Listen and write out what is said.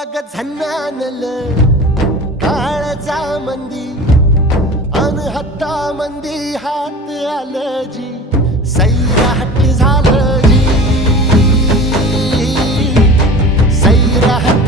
अग झन्नानल काळजा मंदी अन हत्ता मंदी हात आलं जी सैराट झालं जी सैराट